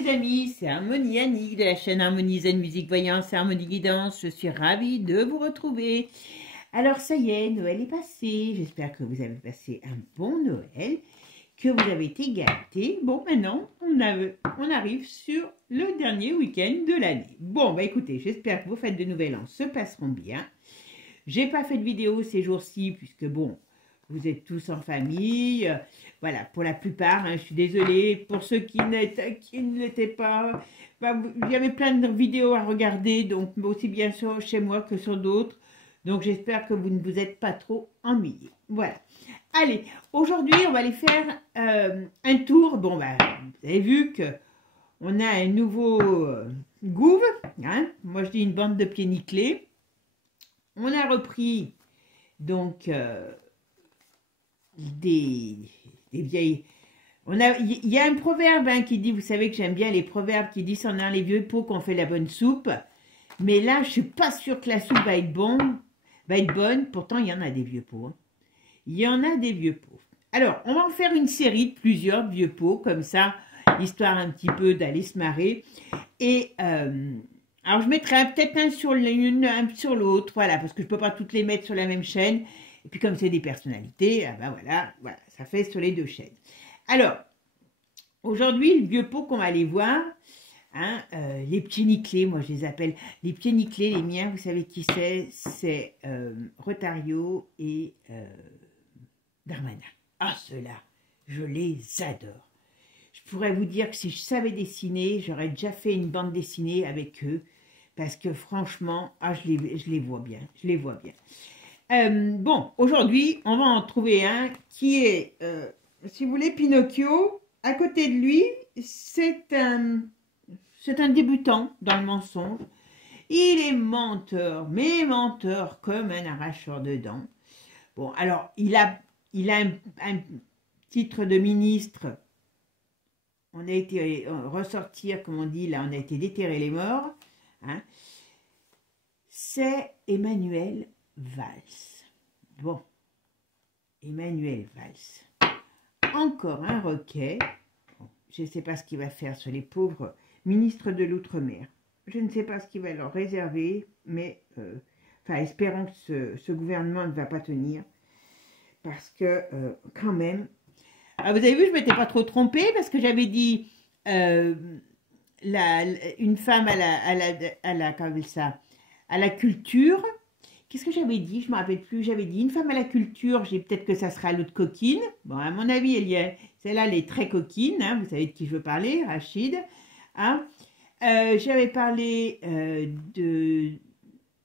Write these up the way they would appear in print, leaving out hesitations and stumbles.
les amis, c'est Harmonie Annick de la chaîne Harmonie Zen Musique Voyance et Harmonie Guidance. Je suis ravie de vous retrouver. Alors ça y est, Noël est passé. J'espère que vous avez passé un bon Noël, que vous avez été gâtés. Bon, maintenant, on arrive sur le dernier week-end de l'année. Bon, bah écoutez, j'espère que vos fêtes de Nouvel An se passeront bien. J'ai pas fait de vidéo ces jours-ci, puisque bon, vous êtes tous en famille. Voilà, pour la plupart, hein, je suis désolée. Pour ceux qui n'étaient pas... Bah, il y avait plein de vidéos à regarder, donc aussi bien sûr chez moi que sur d'autres. Donc j'espère que vous ne vous êtes pas trop ennuyés. Voilà. Allez, aujourd'hui, on va aller faire un tour. Bon, bah, vous avez vu que on a un nouveau gouv. Hein, moi, je dis une bande de pieds nickelés. On a repris, donc... des vieilles... Il y a un proverbe hein, qui dit, vous savez que j'aime bien les proverbes qui disent on a les vieux pots qu'on fait la bonne soupe. Mais là, je suis pas sûre que la soupe va être bonne. Pourtant, il y en a des vieux pots. Hein. Il y en a des vieux pots. Alors, on va en faire une série de plusieurs vieux pots, comme ça, histoire un petit peu d'aller se marrer. Et alors, je mettrai peut-être un sur l'autre, voilà, parce que je peux pas toutes les mettre sur la même chaîne. Et puis comme c'est des personnalités, ah ben voilà, ça fait sur les deux chaînes. Alors, aujourd'hui, le vieux pot qu'on va aller voir, hein, les pieds nickelés, moi je les appelle les pieds nickelés, les miens, vous savez qui c'est Rotario et Darmanin. Ah, ceux-là, je les adore. Je pourrais vous dire que si je savais dessiner, j'aurais déjà fait une bande dessinée avec eux, parce que franchement, ah, je les vois bien, je les vois bien. Bon, aujourd'hui, on va en trouver un qui est, si vous voulez, Pinocchio. À côté de lui, c'est un débutant dans le mensonge. Il est menteur, mais menteur comme un arracheur de dents. Bon, alors, il a un titre de ministre. On a été ressortir, comme on dit, là, on a été déterrer les morts. Hein. C'est Emmanuel Valls. Bon, Emmanuel Valls. Encore un requet. Bon, je ne sais pas ce qu'il va faire sur les pauvres ministres de l'Outre-mer. Je ne sais pas ce qu'il va leur réserver, mais espérons que ce gouvernement ne va pas tenir. Parce que, quand même... Ah, vous avez vu, je ne m'étais pas trop trompée, parce que j'avais dit une femme à la culture. Qu'est-ce que j'avais dit? Je ne me rappelle plus. J'avais dit une femme à la culture. J'ai peut-être que ça sera l'autre coquine. Bon, à mon avis, celle-là, elle est très coquine. Hein, vous savez de qui je veux parler, Rachid. Hein. J'avais parlé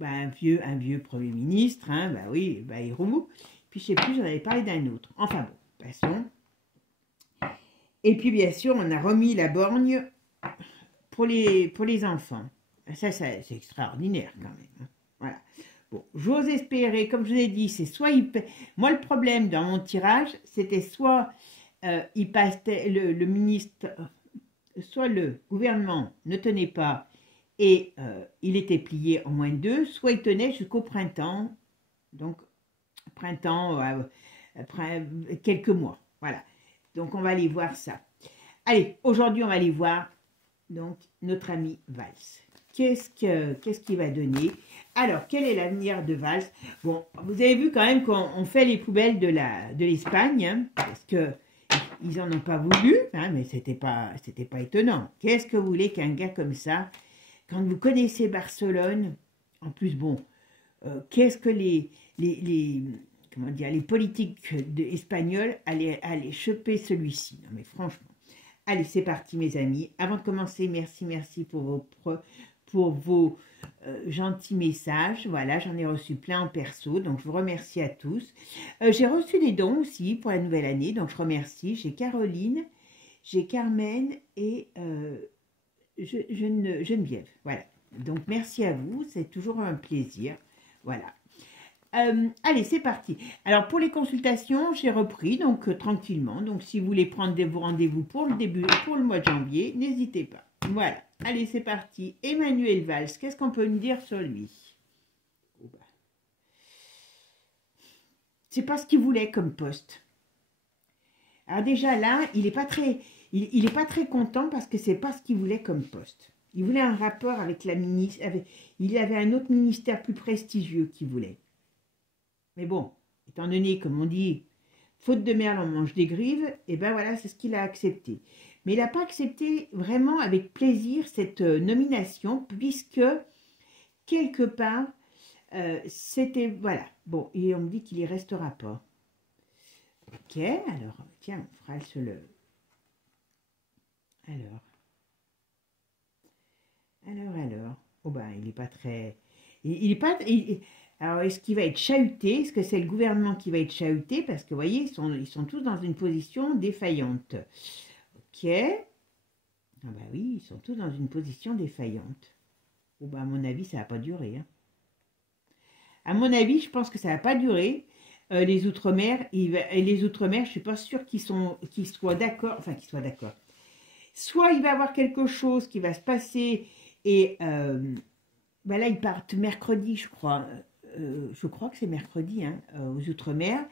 un vieux Premier ministre. Hein, bah oui, Bayrou. Puis je ne sais plus, j'en avais parlé d'un autre. Enfin bon, passons. Et puis bien sûr, on a remis la borgne pour les enfants. Ça c'est extraordinaire quand même. Hein. Voilà. Bon, j'ose espérer, comme je vous ai dit, c'est soit moi le problème dans mon tirage, c'était soit il passait le ministre, soit le gouvernement ne tenait pas et il était plié en moins de 2, soit il tenait jusqu'au printemps, donc printemps après quelques mois. Voilà. Donc on va aller voir ça. Allez, aujourd'hui on va aller voir donc notre ami Valls. Qu'est-ce qu'il va donner? Alors, quel est l'avenir de Valls? Bon, vous avez vu quand même qu'on fait les poubelles de l'Espagne, hein, parce qu'ils n'en ont pas voulu, hein, mais c'était pas étonnant. Qu'est-ce que vous voulez qu'un gars comme ça, quand vous connaissez Barcelone, en plus, bon, qu'est-ce que les politiques espagnols allaient choper celui-ci? Non, mais franchement. Allez, c'est parti, mes amis. Avant de commencer, merci pour vos gentils messages. Voilà, j'en ai reçu plein en perso, donc je vous remercie à tous. J'ai reçu des dons aussi pour la nouvelle année, donc je remercie. J'ai Caroline, j'ai Carmen et Geneviève. Voilà, donc merci à vous, c'est toujours un plaisir. Voilà. Allez, c'est parti. Alors, pour les consultations, j'ai repris, donc tranquillement. Donc, si vous voulez prendre vos rendez-vous pour le mois de janvier, n'hésitez pas. Voilà. Allez, c'est parti. Emmanuel Valls, qu'est-ce qu'on peut me dire sur lui? C'est pas ce qu'il voulait comme poste. Alors déjà là, il est pas très... il n'est pas très content parce que c'est pas ce qu'il voulait comme poste. Il voulait un rapport avec la ministre. Il avait un autre ministère plus prestigieux qu'il voulait. Mais bon, étant donné, comme on dit, faute de merle, on mange des grives, et ben voilà, c'est ce qu'il a accepté. Mais il n'a pas accepté vraiment avec plaisir cette nomination, puisque quelque part, c'était, voilà. Bon, et on me dit qu'il y restera pas. Ok, alors, tiens, on fera le... Alors. Oh ben, il n'est pas très... Il est pas... Alors, est-ce qu'il va être chahuté? Est-ce que c'est le gouvernement qui va être chahuté? Parce que, vous voyez, ils sont tous dans une position défaillante. Ok. Ah bah oui, ils sont tous dans une position défaillante. Oh bah, à mon avis, ça va pas durer. Hein. À mon avis, je pense que ça va pas durer. Les Outre-mer, je suis pas sûre qu'ils soient d'accord. Enfin, qu'ils soient d'accord. Soit il va y avoir quelque chose qui va se passer et bah là, ils partent mercredi, je crois. Je crois que c'est mercredi, hein, aux Outre-mer.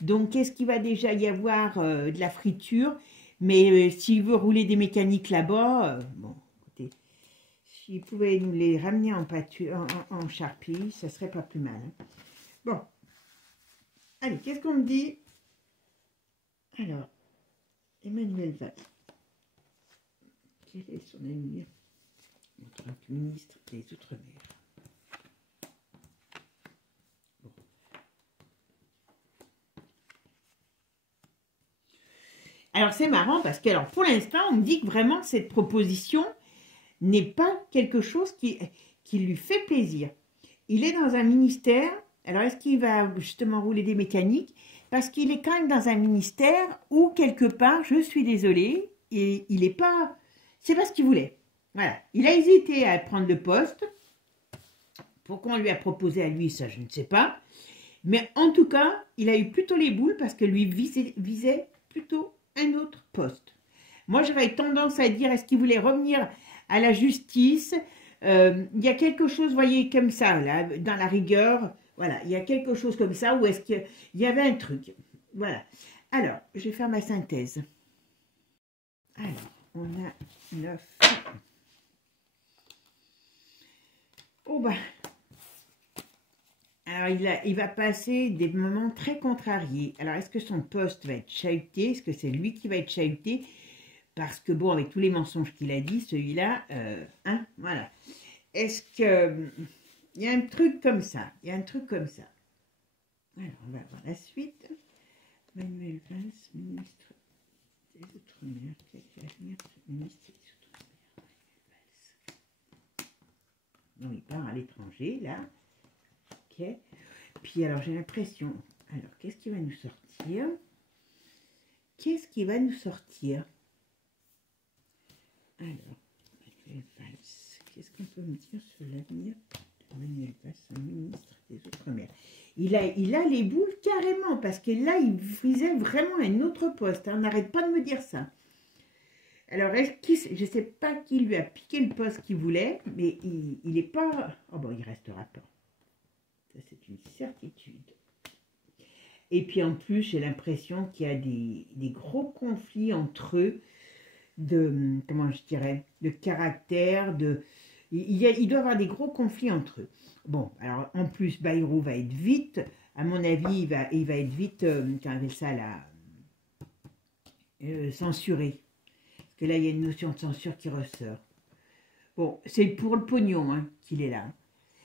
Donc, qu'est-ce qu'il va déjà y avoir de la friture? Mais s'il veut rouler des mécaniques là-bas, bon, écoutez, s'il pouvait nous les ramener en pâture, en charpie, ça serait pas plus mal. Hein. Bon. Allez, qu'est-ce qu'on me dit? Alors, Emmanuel Valls. Quel est son ami? Notre ministre des Outre-mer. Bon. Alors, c'est marrant parce que, alors, pour l'instant, on me dit que vraiment, cette proposition n'est pas quelque chose qui lui fait plaisir. Il est dans un ministère, alors est-ce qu'il va justement rouler des mécaniques? Parce qu'il est quand même dans un ministère où, quelque part, je suis désolée, et il n'est pas... C'est pas ce qu'il voulait. Voilà. Il a hésité à prendre le poste. Pourquoi on lui a proposé à lui, ça, je ne sais pas. Mais en tout cas, il a eu plutôt les boules parce que lui visait plutôt un autre poste. Moi, j'aurais tendance à dire, est-ce qu'il voulait revenir à la justice? Il y a quelque chose, vous voyez, comme ça, là, dans la rigueur. Voilà, il y a quelque chose comme ça, où est-ce qu'il y avait un truc. Voilà. Alors, je vais faire ma synthèse. Alors, on a 9. Oh bah. Alors, il va passer des moments très contrariés. Alors, est-ce que son poste va être chahuté? Est-ce que c'est lui qui va être chahuté? Parce que, bon, avec tous les mensonges qu'il a dit, celui-là, hein, voilà. Est-ce que... Il y a un truc comme ça. Il y a un truc comme ça. Alors, on va voir la suite. Manuel Valls, ministre des Outre-mer. Quel est l'avenir de ce ministre des Outre-mer? Non, il part à l'étranger, là. Ok. Puis, alors, j'ai l'impression... Alors, qu'est-ce qui va nous sortir? Qu'est-ce qui va nous sortir? Alors, Manuel Valls. Qu'est-ce qu'on peut me dire sur l'avenir de Manuel Valls, un ministre des Outre-mer? Il a les boules carrément, parce que là, il visait vraiment un autre poste. Hein. On n'arrête pas de me dire ça. Alors, je ne sais pas qui lui a piqué le poste qu'il voulait, mais il n'est pas... Oh bon, il restera pas. Ça, c'est une certitude. Et puis, en plus, j'ai l'impression qu'il y a des gros conflits entre eux, de, comment je dirais, de caractère, il doit y avoir des gros conflits entre eux. Bon, alors en plus, Bayrou va être vite, à mon avis, il va être vite, quand on appelle ça, là, censuré. Parce que là, il y a une notion de censure qui ressort. Bon, c'est pour le pognon hein, qu'il est là.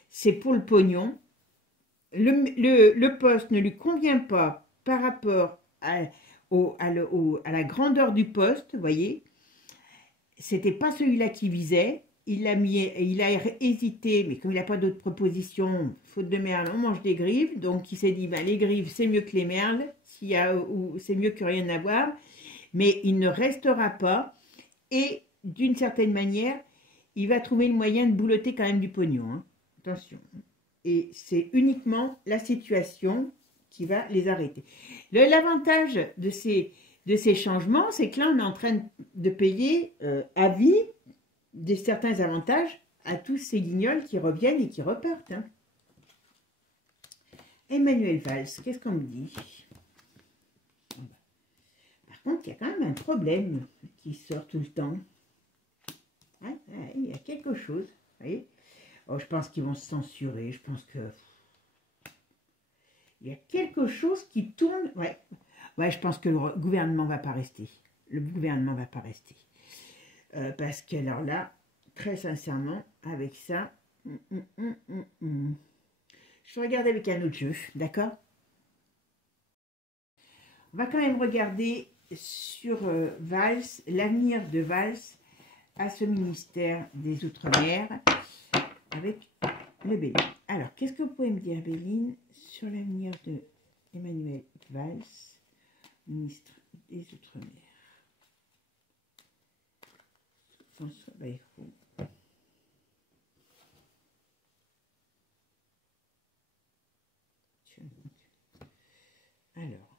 C'est pour le pognon. Le poste ne lui convient pas par rapport à la grandeur du poste, vous voyez. C'était pas celui-là qui visait. Il a hésité, mais comme il n'a pas d'autres propositions, faute de merle, on mange des grives. Donc il s'est dit, ben, les grives, c'est mieux que les merles, c'est mieux que rien à voir. Mais il ne restera pas. Et d'une certaine manière, il va trouver le moyen de boulotter quand même du pognon. Hein. Attention. Et c'est uniquement la situation qui va les arrêter. L'avantage de ces changements, c'est que là, on est en train de payer à vie certains avantages à tous ces guignols qui reviennent et qui repartent. Hein. Emmanuel Valls, qu'est-ce qu'on me dit? Par contre, il y a quand même un problème qui sort tout le temps. Hein, il y a quelque chose, vous voyez. Oh, je pense qu'ils vont se censurer, je pense que... Il y a quelque chose qui tourne... Ouais, ouais, je pense que le gouvernement ne va pas rester. Le gouvernement ne va pas rester. Parce que alors là, très sincèrement, avec ça... Je vais regarder avec un autre jeu, d'accord? On va quand même regarder sur Valls, l'avenir de Valls à ce ministère des Outre-mer avec le Béline. Alors, qu'est-ce que vous pouvez me dire, Béline, sur l'avenir de Emmanuel Valls, ministre des Outre-mer? François Bayrou. Alors,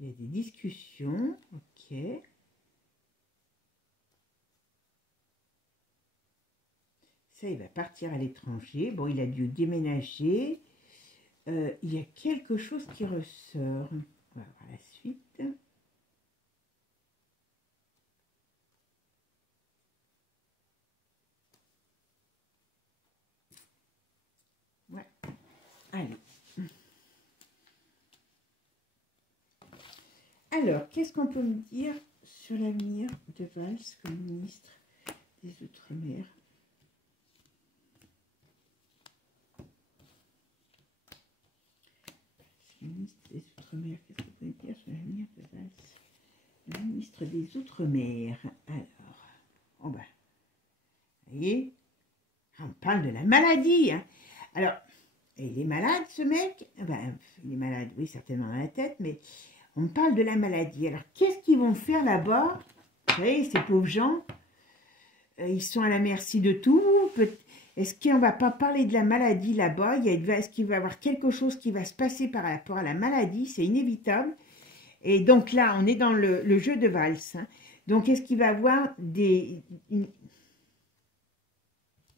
il y a des discussions, ok. Ça, il va partir à l'étranger. Bon, il a dû déménager. Il y a quelque chose qui ressort. On va voir la suite. Ouais. Allez. Alors, qu'est-ce qu'on peut me dire sur l'avenir de Valls comme ministre des Outre-mer? Ministre des Outre-mer, qu'est-ce que vous pouvez me dire sur l'avenir de Valls? Le ministre des Outre-mer. Alors, oh ben, vous voyez, on parle de la maladie. Hein. Alors, il est malade ce mec? Ben, il est malade, oui, certainement dans la tête, mais on parle de la maladie. Alors, qu'est-ce qu'ils vont faire là-bas? Vous savez, ces pauvres gens, ils sont à la merci de tout. Est-ce qu'on ne va pas parler de la maladie là-bas? Est-ce qu'il va y avoir quelque chose qui va se passer par rapport à la maladie? C'est inévitable. Et donc là, on est dans le jeu de Valls. Hein. Donc, est-ce qu'il va y avoir des... Il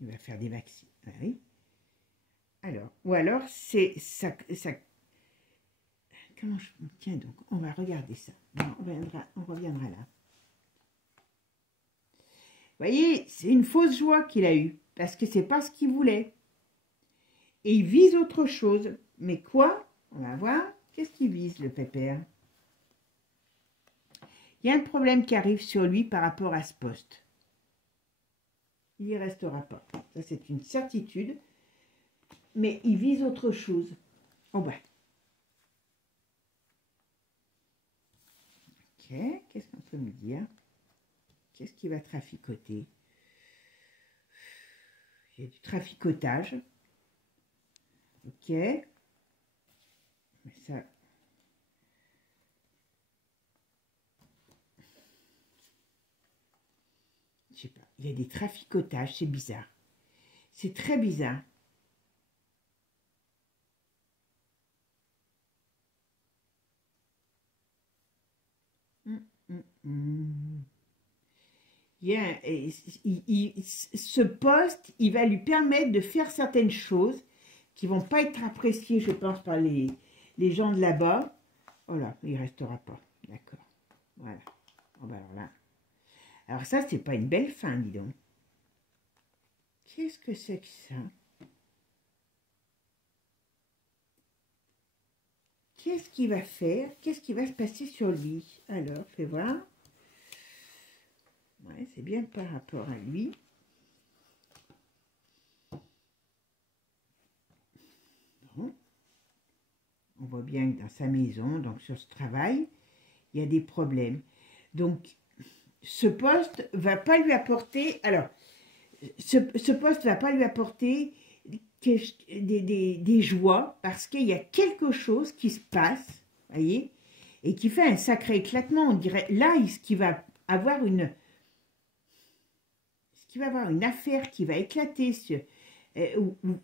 va faire des vaccins. Ah, oui. Alors, ou alors, c'est ça... Comment je... Tiens donc, on va regarder ça. On reviendra là. Vous voyez, c'est une fausse joie qu'il a eue. Parce que c'est pas ce qu'il voulait. Et il vise autre chose. Mais quoi? On va voir. Qu'est-ce qu'il vise, le pépère? Il y a un problème qui arrive sur lui par rapport à ce poste. Il n'y restera pas. Ça, c'est une certitude. Mais il vise autre chose. Oh ben. Ok. Qu'est-ce qu'on peut me dire? Qu'est-ce qui va traficoter? Il y a du traficotage. Ok. Mais ça... Je sais pas. Il y a des traficotages. C'est bizarre. C'est très bizarre. Ce poste, il va lui permettre de faire certaines choses qui vont pas être appréciées, je pense, par les gens de là-bas. Oh là, il restera pas. D'accord. Voilà. Oh ben alors là. Alors ça, c'est pas une belle fin, dis donc. Qu'est-ce que c'est que ça? Qu'est-ce qu'il va faire? Qu'est-ce qui va se passer sur lui? Alors, fais voir. Ouais, c'est bien par rapport à lui. Bon. On voit bien que dans sa maison, donc sur ce travail, il y a des problèmes. Donc, ce poste va pas lui apporter... Alors, ce poste va pas lui apporter des joies parce qu'il y a quelque chose qui se passe, voyez, et qui fait un sacré éclatement. On dirait, là, ce qui va avoir une affaire qui va éclater,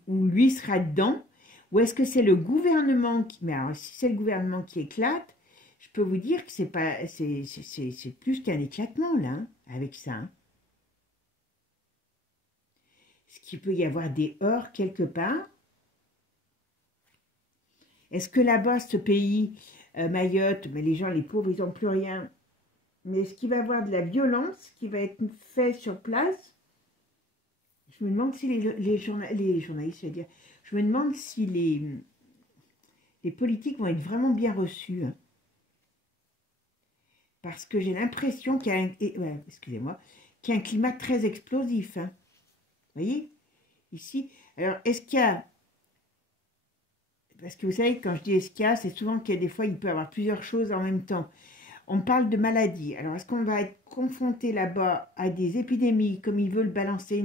où lui sera dedans, ou est-ce que c'est le gouvernement qui... Mais alors, si c'est le gouvernement qui éclate, je peux vous dire que c'est pas, c'est plus qu'un éclatement, là, hein, avec ça. Hein. Est-ce qu'il peut y avoir des heurts quelque part? Est-ce que là-bas, ce pays, Mayotte, mais les gens, les pauvres, ils n'ont plus rien. Mais est-ce qu'il va y avoir de la violence qui va être faite sur place? Je me demande si les journalistes, je veux dire, je me demande si les politiques vont être vraiment bien reçus. Hein. Parce que j'ai l'impression qu'il y a excusez-moi, qu'il y a un climat très explosif. Hein. Vous voyez? Ici. Alors, est-ce qu'il y a... Parce que vous savez, quand je dis est-ce qu'il y a, c'est souvent qu'il y a des fois, il peut y avoir plusieurs choses en même temps. On parle de maladies. Alors, est-ce qu'on va être confronté là-bas à des épidémies, comme ils veulent balancer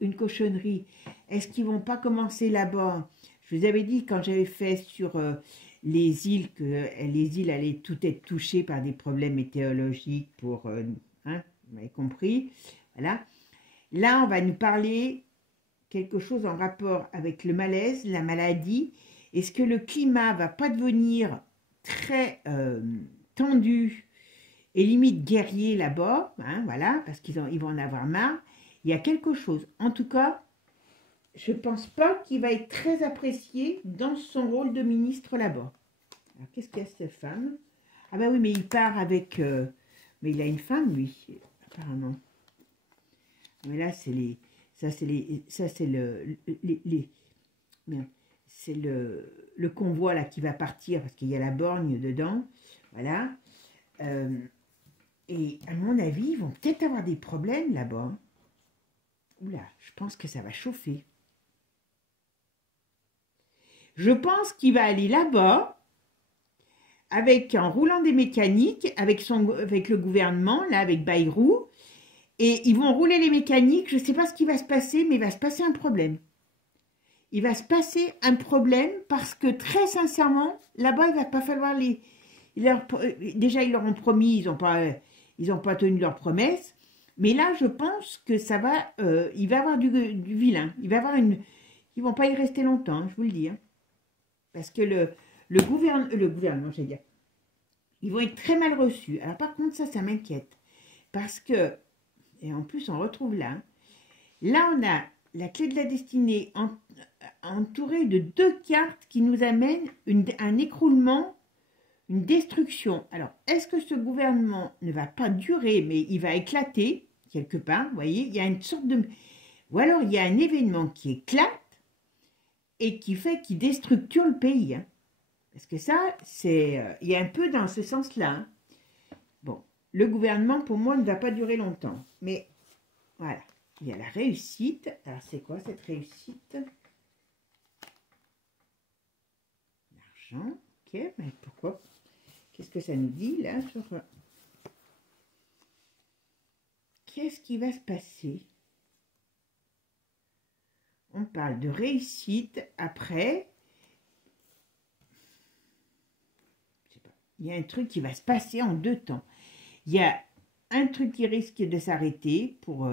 une cochonnerie? Est-ce qu'ils ne vont pas commencer là-bas? Je vous avais dit, quand j'avais fait sur les îles, que les îles allaient toutes être touchées par des problèmes météorologiques pour... hein, vous m'avez compris. Voilà. Là, on va nous parler quelque chose en rapport avec le malaise, la maladie. Est-ce que le climat va pas devenir très tendu et limite guerrier là-bas, hein, voilà, parce ils vont en avoir marre. Il y a quelque chose. En tout cas, je pense pas qu'il va être très apprécié dans son rôle de ministre là-bas. Alors, qu'est-ce qu'il y a cette femme? Ah ben oui, mais il part avec... mais il a une femme, lui, apparemment. Mais là, c'est les... Ça, c'est les... Ça, c'est merde. C'est le convoi là qui va partir parce qu'il y a la borgne dedans. Voilà. Et à mon avis, ils vont peut-être avoir des problèmes là-bas. Oula, je pense que ça va chauffer. Je pense qu'il va aller là-bas en roulant des mécaniques, avec le gouvernement, là, avec Bayrou. Et ils vont rouler les mécaniques. Je ne sais pas ce qui va se passer, mais il va se passer un problème. Il va se passer un problème parce que très sincèrement, là-bas, il ne va pas falloir déjà, ils leur ont promis, ils n'ont pas tenu leurs promesses. Mais là, je pense que ça va, il va y avoir du vilain. Ils ne vont pas y rester longtemps, hein, je vous le dis. Hein. Parce que le gouvernement, je vais dire, ils vont être très mal reçus. Alors par contre, ça m'inquiète. Parce que, et en plus, on retrouve là, on a la clé de la destinée entourée de 2 cartes qui nous amènent un écroulement, une destruction. Alors, est-ce que ce gouvernement ne va pas durer, mais il va éclater quelque part, vous voyez, il y a une sorte de... Ou alors, il y a un événement qui éclate et qui déstructure le pays. Hein. Parce que ça, il y a un peu dans ce sens-là. Hein. Bon, le gouvernement, pour moi, ne va pas durer longtemps. Mais, voilà. Il y a la réussite. Alors, c'est quoi cette réussite? L'argent. Ok, mais pourquoi? Qu'est-ce que ça nous dit, là, sur... Qu'est-ce qui va se passer? On parle de réussite. Après, je sais pas, il y a un truc qui va se passer en 2 temps. Il y a un truc qui risque de s'arrêter pour...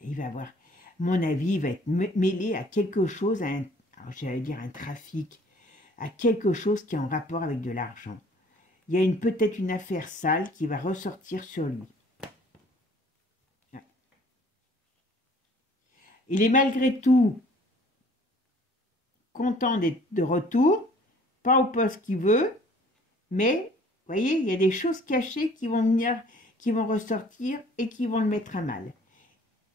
il va avoir, à mon avis, il va être mêlé à quelque chose, j'allais dire un trafic, à quelque chose qui est en rapport avec de l'argent. Il y a peut-être une affaire sale qui va ressortir sur lui. Il est malgré tout content d'être de retour, pas au poste qu'il veut, mais, vous voyez, il y a des choses cachées qui vont venir, qui vont ressortir et qui vont le mettre à mal.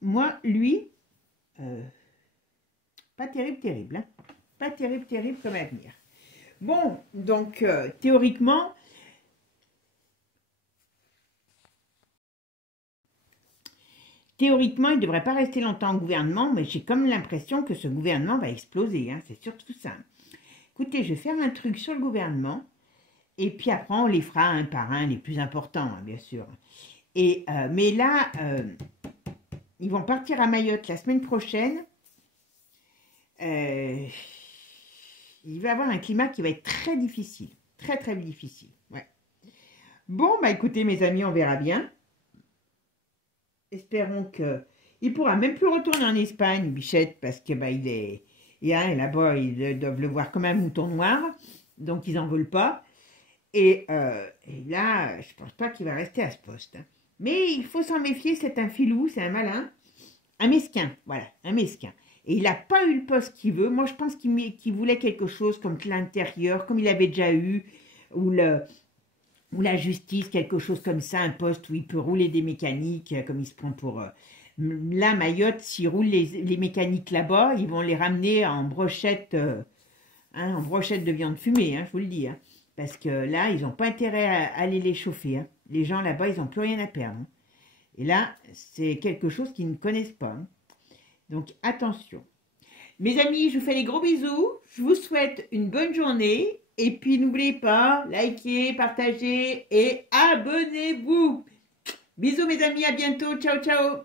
Moi, lui, pas terrible, hein. Pas terrible comme avenir. Bon, donc, théoriquement, il ne ne devrait pas rester longtemps au gouvernement, mais j'ai comme l'impression que ce gouvernement va exploser, hein, c'est surtout ça. Écoutez, je vais faire un truc sur le gouvernement, et puis après, on les fera un par un, les plus importants, hein, bien sûr. Et, mais là... ils vont partir à Mayotte la semaine prochaine. Il va y avoir un climat qui va être très difficile. Très, très difficile. Ouais. Bon, bah écoutez, mes amis, on verra bien. Espérons que... Il pourra même plus retourner en Espagne, Bichette, parce que bah, il est... là-bas, ils doivent le voir comme un mouton noir. Donc, ils n'en veulent pas. Et là, je pense pas qu'il va rester à ce poste. Hein. Mais il faut s'en méfier, c'est un filou, c'est un malin. Un mesquin, voilà, un mesquin. Et il n'a pas eu le poste qu'il veut. Moi, je pense qu'il voulait quelque chose comme l'intérieur, comme il avait déjà eu. ou la justice, quelque chose comme ça, un poste où il peut rouler des mécaniques, comme il se prend pour... là, Mayotte, s'ils roulent les mécaniques là-bas, ils vont les ramener en brochette, en brochette de viande fumée, je vous le dis. Parce que là, ils n'ont pas intérêt à aller les chauffer. Les gens là-bas, ils n'ont plus rien à perdre. Et là, c'est quelque chose qu'ils ne connaissent pas. Donc, attention. Mes amis, je vous fais des gros bisous. Je vous souhaite une bonne journée. Et puis, n'oubliez pas, likez, partagez et abonnez-vous. Bisous mes amis, à bientôt. Ciao, ciao.